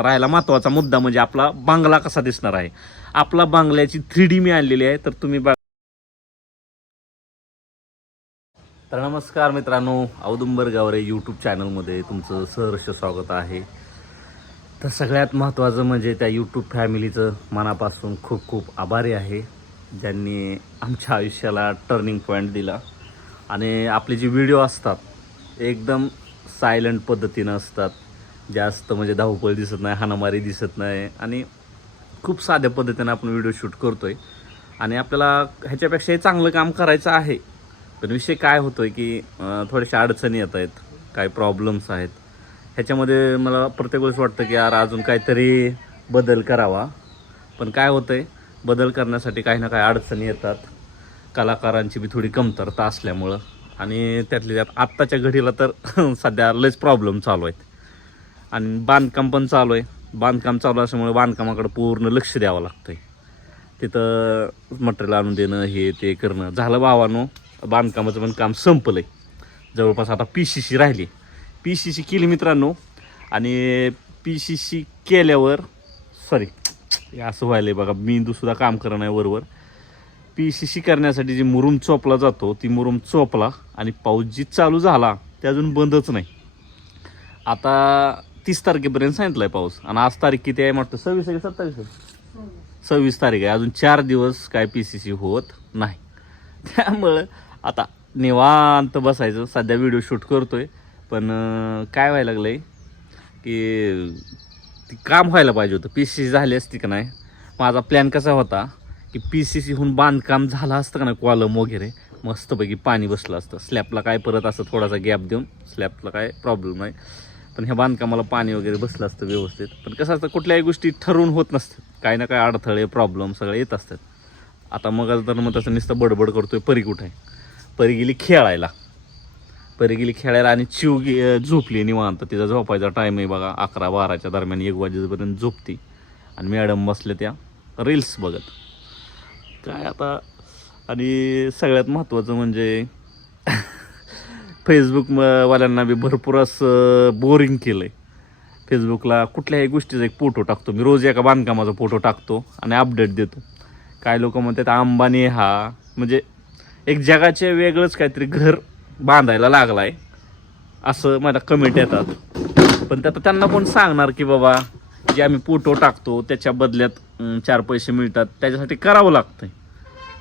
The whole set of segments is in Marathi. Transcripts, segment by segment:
राहायला महत्त्वाचा मुद्दा म्हणजे आपला बांगला कसा दिसणार आहे. आपला बांगल्याची थ्री डी मी आणलेली आहे तर तुम्ही बघ. तर नमस्कार मित्रांनो औदुंबर गावरे यूट्यूब चॅनलमध्ये तुमचं सहर्ष स्वागत आहे. तर सगळ्यात महत्त्वाचं म्हणजे त्या यूट्यूब फॅमिलीचं मनापासून खूप खूप आभारी आहे ज्यांनी आमच्या आयुष्याला टर्निंग पॉईंट दिला. आणि आपले जे व्हिडिओ असतात एकदम सायलंट पद्धतीनं असतात. जास्त म्हणजे धावपळ दिसत नाही हाणामारी दिसत नाही आणि खूप साध्या पद्धतीने आपण व्हिडिओ शूट करतोय. आणि आपल्याला ह्याच्यापेक्षाही चांगलं काम करायचं आहे. पण विषय काय होतोय की थोड्याशा अडचणी येत आहेत काही प्रॉब्लेम्स आहेत. ह्याच्यामध्ये मला प्रत्येक वेळेस वाटतं की यार अजून काहीतरी बदल करावा. पण काय होतंय बदल करण्यासाठी काही ना काही अडचणी येतात. कलाकारांची बी थोडी कमतरता असल्यामुळं. आणि त्यातल्या त्यात आत्ताच्या घडीला तर सध्या लयच प्रॉब्लेम चालू आहेत. आणि बांधकाम पण चालू आहे. बांधकाम चालू असल्यामुळे बांधकामाकडे पूर्ण लक्ष द्यावं लागतं आहे तिथं मटेरियल आणून देणं हे ते करणं. झालं भावानो बांधकामाचं पण काम संपलं आहे जवळपास आता पी सी सी राहिली. पी सी सी केली मित्रांनो. आणि पी सी सी केल्यावर सॉरी हे असं व्हायलं आहे बघा मी दुसरा काम करणं आहे बरोबर पी सी सी करण्यासाठी जी मुरुम चोपला जातो ती मुरुम चोपला आणि पाऊस जी चालू झाला ते अजून बंदच नाही. आता तीस तारखेपर्यंत सांगितलाय आहे पाऊस. आणि आज तारीख किती आहे? म्हटलं सव्वीस आहे सत्तावीस आहे? सव्वीस तारीख आहे. अजून चार दिवस काय पी सी सी होत नाही. त्यामुळं आता निवांत बसायचं. सध्या व्हिडिओ शूट करतोय. पण काय व्हायला लागलंय? की ती काम व्हायला पाहिजे होतं. पी सी सी झाली असती का नाही? माझा प्लॅन कसा होता? की पी सी सीहून बांधकाम झालं असतं का नाही? कॉलम वगैरे. मस्तपैकी पाणी बसलं असतं. स्लॅबला काय परत असं थोडासा गॅप देऊन स्लॅबला काय प्रॉब्लेम नाही. पण ह्या बांधकामाला पाणी वगैरे बसलं असतं व्यवस्थित. पण कसं असतं कुठल्याही गोष्टी ठरवून होत नसतात. काही ना काही अडथळे प्रॉब्लेम सगळे येत असतात. आता मग तर मग तसं नुसतं बडबड करतोय परी कुठं? आहे परी गेली खेळायला. परी गेली खेळायला आणि चिव झोपली निवांत. तिचा झोपायचा टाईम आहे बघा अकरा बाराच्या दरम्यान एक वाजेपर्यंत झोपती. आणि मॅडम बसल्या त्या रील्स बघत. काय आता आणि सगळ्यात महत्त्वाचं म्हणजे फेसबुक वाल्यांना बी भरपूर असं बोरिंग केलं आहे फेसबुकला कुठल्याही गोष्टीचा एक फोटो टाकतो. मी रोज एका बांधकामाचा फोटो टाकतो आणि अपडेट देतो. काय लोक म्हणतात अंबानी हा. म्हणजे एक जगाचे वेगळंच काहीतरी घर बांधायला लागला आहे असं मला कमेंट येतात. पण त्यात त्यांना कोण सांगणार की बाबा जे आम्ही फोटो टाकतो त्याच्या बदल्यात चार पैसे मिळतात त्याच्यासाठी करावं लागतं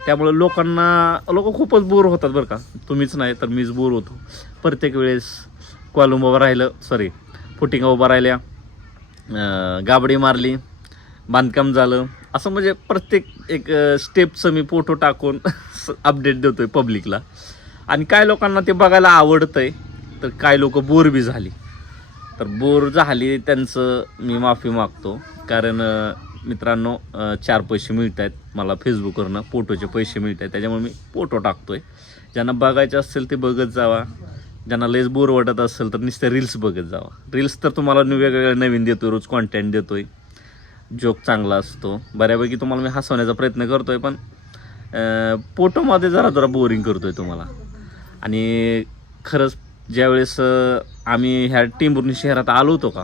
त्यामुळे लोकांना लोक खूपच बोर होतात बरं का. तुम्हीच नाही तर मीच बोर होतो. प्रत्येक वेळेस कॉलम उभं राहिलं सॉरी फुटिंगा उभं राहिल्या गाबडी मारली बांधकाम झालं. असं म्हणजे प्रत्येक एक स्टेपचं मी फोटो टाकून अपडेट देतो आहे पब्लिकला आणि काय लोकांना ते बघायला आवडतं आहे तर काय लोक बोर बी झाली. तर बोर झाली त्यांचं मी माफी मागतो. कारण मित्रांनो चार पैसे मिळत आहेत मला फेसबुकवरनं फोटोचे पैसे मिळत आहेत त्याच्यामुळे मी फोटो आहे ज्यांना बघायचं असेल ते बघत जावा. ज्यांना लेस बोर वाटत असेल तर नुसत्या रील्स बघत जावा. रील्स तर तुम्हाला वेगवेगळ्या वेगवेगळे नवीन देतो रोज कॉन्टेंट देतो आहे जोक चांगला असतो. बऱ्यापैकी तुम्हाला मी हसवण्याचा प्रयत्न करतो आहे पण पोटोमध्ये फोटोमध्ये जरा जरा बोरिंग करतो आहे तुम्हाला. आणि खरंच ज्यावेळेस आम्ही ह्या टेंभुर्णी शहरात आलो होतो का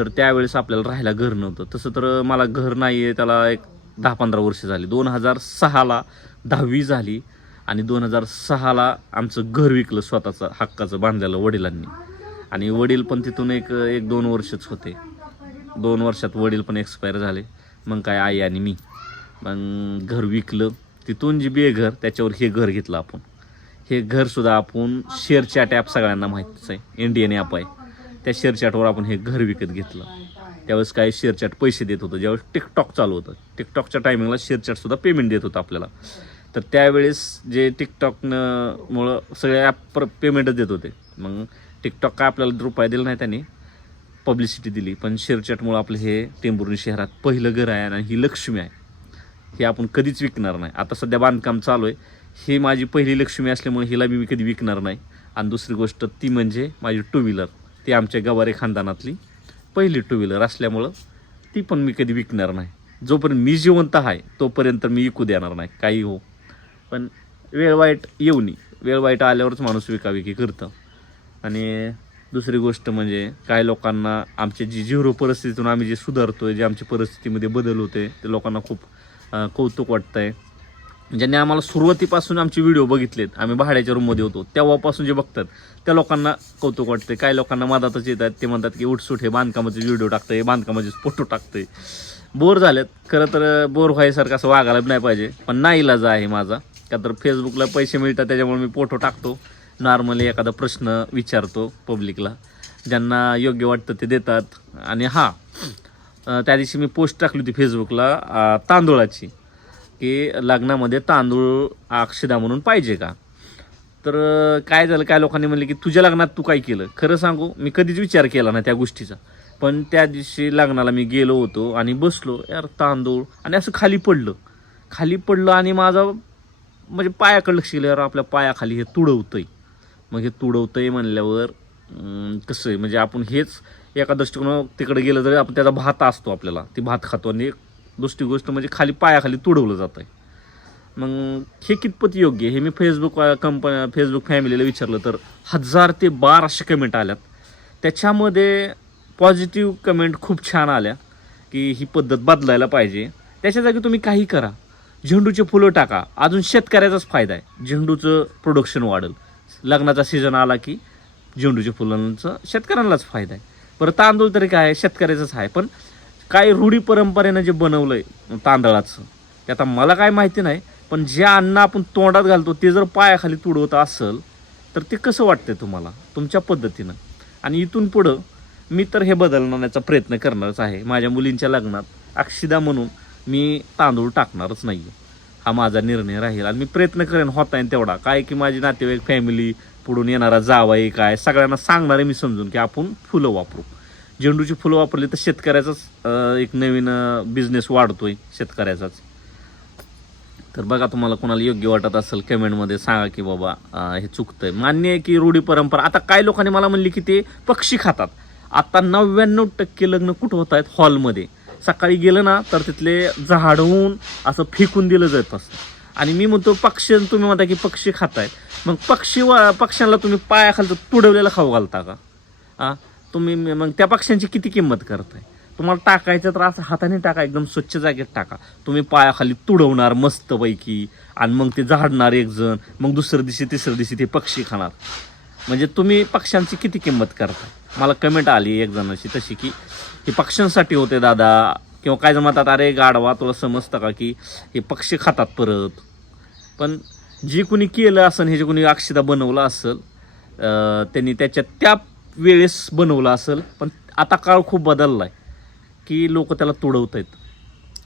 तर त्यावेळेस आपल्याला राहायला घर नव्हतं. तसं तर मला घर नाही आहे त्याला एक दहा पंधरा वर्ष झाली. दोन हजार सहाला दहावी झाली आणि दोन हजार सहाला आमचं घर विकलं स्वतःचं हक्काचं बांधलेलं वडिलांनी. आणि वडील पण तिथून एक एक दोन वर्षच होते. दोन वर्षात वडील पण एक्सपायर झाले. मग काय आई आणि मी. मग घर विकलं. तिथून जी बेघर त्याच्यावर हे घर घेतलं आपण. हे घरसुद्धा आपण शेअर चॅट ॲप सगळ्यांना माहितीच आहे. इंडियन ॲप आहे. त्या शेअरचॅटवर आपण हे घर विकत घेतलं. त्यावेळेस काही शेअरचॅट पैसे देत होतं. ज्यावेळेस टिकटॉक चालू होतं. टिकटॉकच्या टायमिंगला शेअरचॅटसुद्धा पेमेंट देत होतं आपल्याला. तर त्यावेळेस जे टिकटॉकनं मुळं सगळे ॲप पर पेमेंटच देत होते. मग टिकटॉक काय आपल्याला रुपये दिला नाही त्याने. पब्लिसिटी दिली. पण शेअरचॅटमुळं आपलं हे टेंबुर्णी शहरात पहिलं घर आहे आणि ही लक्ष्मी आहे. हे आपण कधीच विकणार नाही. आता सध्या बांधकाम चालू आहे. ही माझी पहिली लक्ष्मी असल्यामुळे हिला मी कधी विकणार नाही. आणि दुसरी गोष्ट ती म्हणजे माझी टू व्हीलर ती आमच्या गवारे खानदानातली पहिली टू व्हीलर असल्यामुळं ती पण मी कधी विकणार नाही. जोपर्यंत मी जिवंत आहे तोपर्यंत मी विकू देणार नाही. काही हो. पण वेळ वाईट येऊ नये. वेळ वाईट आल्यावरच माणूस विकाविकी करतं. आणि दुसरी गोष्ट म्हणजे काही लोकांना आमच्या जी झिरो परिस्थितीतून आम्ही जे सुधारतो आहे जे आमच्या परिस्थितीमध्ये बदल होते ते लोकांना खूप कौतुक वाटतं आहे म्हणजे ज्यांनी आम्हाला सुरुवातीपासून आमचे व्हिडिओ बघितलेत आम्ही भाड्याच्या रूममध्ये होतो तेव्हापासून जे बघतात त्या लोकांना कौतुक वाटते काही लोकांना मधातच येतात ते म्हणतात की उठसूट हे बांधकामाचे व्हिडिओ टाकतं हे बांधकामाचे फोटो टाकतंय. बोर झालेत. खरं तर बोर व्हायसारखं असं वागायला नाही पाहिजे. पण नाही इलाज आहे माझा. का तर फेसबुकला पैसे मिळतात त्याच्यामुळे मी फोटो टाकतो. नॉर्मली एखादा प्रश्न विचारतो पब्लिकला ज्यांना योग्य वाटतं ते देतात. आणि हां त्या दिवशी मी पोस्ट टाकली होती फेसबुकला तांदुळाची तांदूळाची. की लग्नामध्ये तांदूळ अक्षदा म्हणून पाहिजे का? तर काय झालं काय लोकांनी म्हणले की तुझ्या लग्नात तू काय केलं? खरं सांगू मी कधीच विचार केला ना त्या गोष्टीचा. पण त्या दिवशी लग्नाला मी गेलो होतो आणि बसलो. यार तांदूळ. आणि असं खाली पडलं. खाली पडलं आणि माझा म्हणजे पायाकडे लक्ष गेलं यार आपल्या पायाखाली हे तुडवतंय. मग हे तुडवतंय म्हणल्यावर कसं आहे? म्हणजे आपण हेच एका दृष्टिकोन तिकडे गेलं तरी आपण त्याचा भात असतो आपल्याला. ती भात खातो आणि दुसरी गोष्ट म्हणजे खाली पायाखाली तुडवलं जातं मग हे कितपत योग्य आहे? हे मी फेसबुक कंपनी फेसबुक फॅमिलीला विचारलं तर हजार ते बाराशे कमेंट आल्यात. त्याच्यामध्ये पॉझिटिव्ह कमेंट खूप छान आल्या की ही पद्धत बदलायला पाहिजे. त्याच्या जागी तुम्ही काही करा. झेंडूचे फुलं टाका. अजून शेतकऱ्याचाच फायदा आहे. झेंडूचं प्रोडक्शन वाढेल. लग्नाचा सीझन आला की झेंडूच्या फुलांचं शेतकऱ्यांनाच फायदा आहे. बरं तांदूळ तरी काय? आहे आहे. पण काय रूढी परंपरेनं जे बनवलं आहे तांदळाचं ते आता मला काय माहिती नाही पण जे अन्न आपण तोंडात घालतो ते जर पायाखाली तुडवत असेल तर ते कसं वाटतं तुम्हाला? तुमच्या पद्धतीनं. आणि इथून पुढं मी तर हे बदलण्याचा प्रयत्न करणारच आहे. माझ्या मुलींच्या लग्नात अक्षिदा म्हणून मी तांदूळ टाकणारच नाही आहे हा माझा निर्णय राहील आणि मी प्रयत्न करेन होता येईल तेवढा. काय की माझी नातेवाईक फॅमिली पुढून येणारा जावाई काय सगळ्यांना सांगणार आहे मी समजून की आपण फुलं वापरू. झेंडूची फुलं वापरली तर शेतकऱ्याचाच एक नवीन बिझनेस वाढतोय शेतकऱ्याचाच. तर बघा तुम्हाला कोणाला योग्य वाटत असेल कमेंटमध्ये सांगा की बाबा हे हे चुकतंय. मान्य आहे की रूढी परंपरा आता काही लोकांनी मला म्हणली की ते पक्षी खातात. आता नव्याण्णव टक्के लग्न कुठं होत आहेत? हॉलमध्ये. सकाळी गेलं ना तर तिथले झाडवून असं फेकून दिलं जात असतं. आणि मी म्हणतो पक्षी तुम्ही म्हणता की पक्षी खातायत. मग पक्षी वा पक्ष्यांना तुम्ही पायाखालचं तुडवलेलं खाऊ घालता का? हा तुम्ही मग त्या पक्ष्यांची किती किंमत करताय? तुम्हाला टाकायचं तर असं हाताने टाका एकदम स्वच्छ जागेत टाका. तुम्ही पायाखाली तुडवणार मस्तपैकी आणि मग ते झाडणार एक जण मग दुसऱ्या दिवशी तिसऱ्या दिवशी ते पक्षी खाणार. म्हणजे तुम्ही पक्ष्यांची किती किंमत करता मला कमेंट आली एक जणाची तशी की हे पक्ष्यांसाठी होते दादा. किंवा काय जण अरे गाडवा तुला समजतं का की हे पक्षी खातात परत? पण जे कोणी केलं असेल हे जे कोणी अक्षता बनवलं असेल त्यांनी त्याच्या त्या वेळेस बनवलं असेल पण आता काळ खूप बदलला आहे की लोक त्याला तुडवत आहेत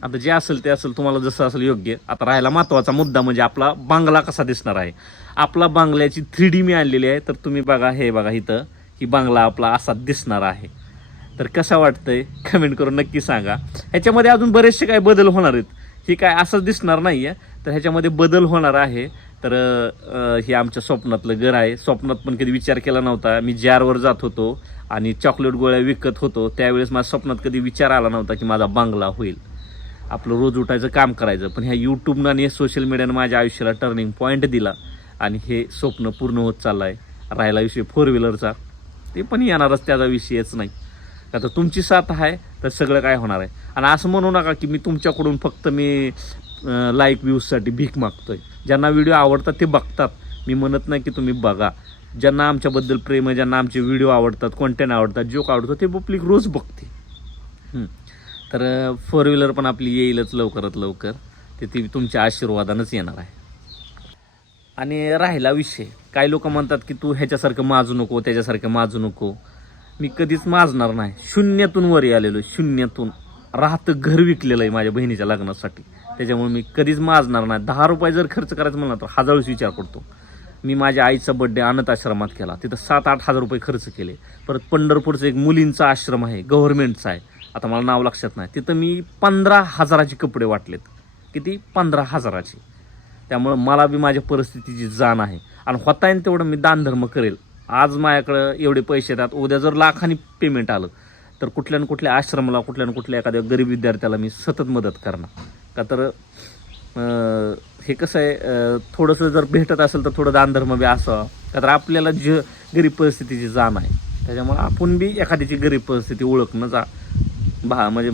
आता जे असेल ते असेल तुम्हाला जसं असेल योग्य. आता राहायला महत्त्वाचा मुद्दा म्हणजे आपला बांगला कसा दिसणार आहे. आपला बांगल्याची थ्री डी मी आणलेली आहे तर तुम्ही बघा हे बघा इथं की बांगला आपला असा दिसणार आहे. तर कसा वाटतंय? कमेंट करून नक्की सांगा. ह्याच्यामध्ये अजून बरेचसे काही बदल होणार आहेत. हे काय असंच दिसणार नाही आहे तर ह्याच्यामध्ये बदल होणार आहे. तर हे आमच्या स्वप्नातलं घर आहे. स्वप्नात पण कधी विचार केला नव्हता. मी जारवर जात होतो आणि चॉकलेट गोळ्या विकत होतो त्यावेळेस माझ्या स्वप्नात कधी विचार आला नव्हता की माझा बांगला होईल. आपलं रोज उठायचं काम करायचं. पण ह्या यूट्यूबनं आणि सोशल मीडियानं माझ्या आयुष्याला टर्निंग पॉईंट दिला आणि हे स्वप्न पूर्ण होत चाललं आहे राहिला विषय फोर व्हीलरचा ते पण येणारच त्याचा विषयच नाही. आता तुमची साथ आहे. तर सगळं काय होणार आहे? आणि असं म्हणू नका की मी तुमच्याकडून फक्त मी लाईक व्ह्यूजसाठी भीक मागतो आहे ज्यांना व्हिडिओ आवडतात ते बघतात. मी म्हणत नाही की तुम्ही बघा. ज्यांना आमच्याबद्दल प्रेम आहे ज्यांना आमचे व्हिडिओ आवडतात कॉन्टेंट आवडतात जोक आवडतो ते पब्लिक रोज बघते तर फोर व्हीलर पण आपली येईलच लवकरात लवकर. ते ती तुमच्या आशीर्वादानंच येणार आहे. आणि राहिला विषय. काही लोक म्हणतात की तू ह्याच्यासारखं माजू नको त्याच्यासारखं माजू नको. मी कधीच माजणार नाही. शून्यातून वरी आलेलो शून्यातून. राहतं घर विकलेलं आहे माझ्या बहिणीच्या लग्नासाठी. त्याच्यामुळे मी कधीच माजणार नाही. दहा रुपये जर खर्च करायचं म्हणला तर हजारोच विचार करतो. मी माझ्या आईचा बड्डे अनाथ आश्रमात केला. तिथं सात आठ हजार रुपये खर्च केले. परत पंढरपूरचं एक मुलींचा आश्रम आहे गव्हर्नमेंटचा आहे. आता मला नाव लक्षात नाही. तिथं मी पंधरा हजाराचे कपडे वाटलेत. किती? पंधरा हजाराचे. त्यामुळं मला बी माझ्या परिस्थितीची जाण आहे. आणि होता येईल तेवढं मी दानधर्म करेल. आज माझ्याकडं एवढे पैसे येतात. उद्या जर लाखांनी पेमेंट आलं तर कुठल्या ना कुठल्या आश्रमाला कुठल्या ना कुठल्या एखाद्या गरीब विद्यार्थ्याला मी सतत मदत करणार. का तर हे कसं आहे थोडंसं जर भेटत असेल तर थोडं दानधर्म बी असावा. का तर आपल्याला ज गरीब परिस्थितीची जाण आहे त्याच्यामुळे आपण बी एखाद्याची गरीब परिस्थिती ओळखणं जा भा म्हणजे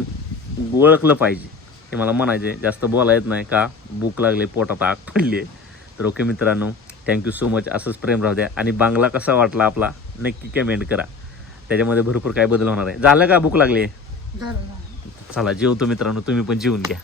ओळखलं पाहिजे. हे मला म्हणायचे जास्त बोला येत नाही का? भूक लागली पोटात आग पडली आहे तर ओके मित्रांनो थँक्यू सो मच असंच प्रेम राहू द्या. आणि बांगला कसा वाटला आपला? नक्की कमेंट करा. त्याच्यामध्ये भरपूर काय बदल होणार आहे. झालं का? भूक लागली चला जेवतो मित्रांनो. तुम्ही पण जेवून घ्या.